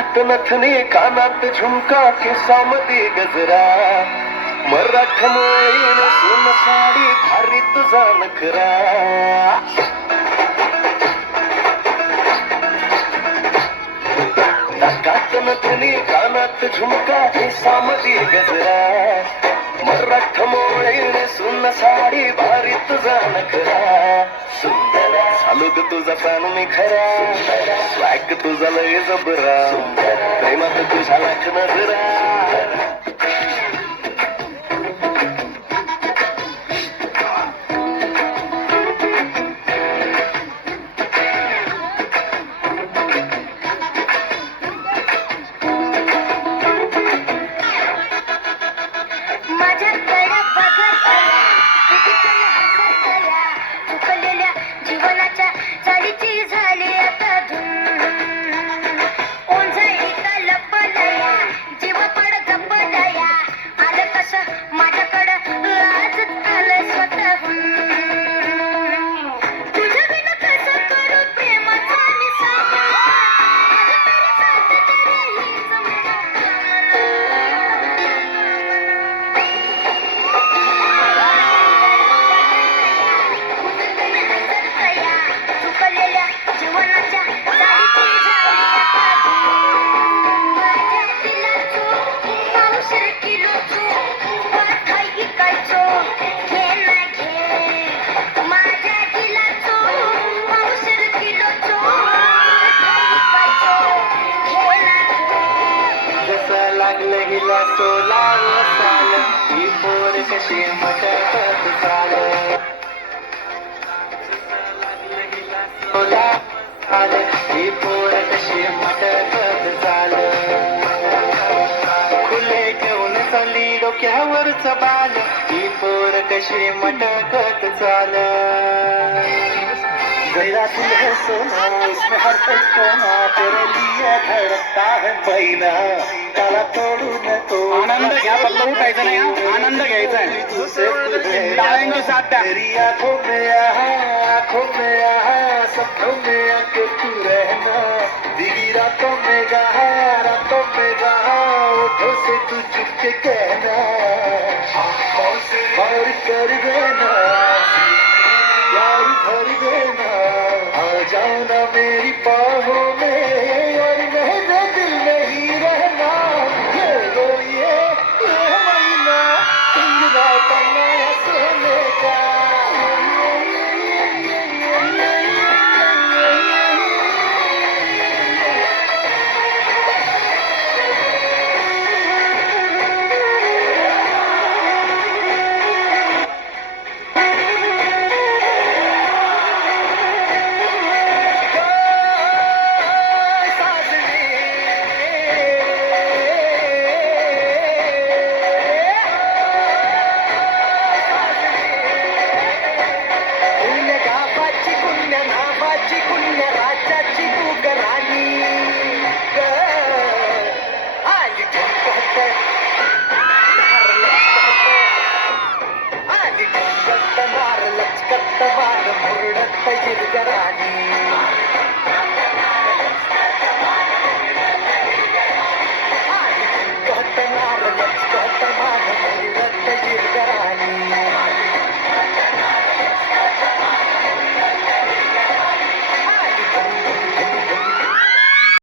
नाकात नथनी कानात झुमका केसामध्ये गजरा मराठमोळी सोन साडी भारी तुझा नखरा नाकात नथनी कानात झुमका केसामध्ये गजरा मराठमोळी सोन साडी भारी तुझा नखरा सुंदर चालू ग तुझा प्राण मी खरा स्वॅग तुझा लय जबरा प्रेमात तुझ्या लाख नजरा ही पोर कशी मटकत चाल ही पोर कशी मटकत चाल खुले ठेवून चालली डोक्यावरच बाल ही पोर कशी मटकत चाल गैरा दिल है सोना इसमें हर एक कोना तेरे लिए धड़कता है बैना त्याला तोडू नको आनंद घ्या फक्त उठायचं नाही आनंद घ्यायचा आहे टाळ्यांची साथ द्या तेरी आंखों में यहाँ सपनों में आके तू रहना दिगी रातों में गहा होठों से तू चुप के कहना और कर देना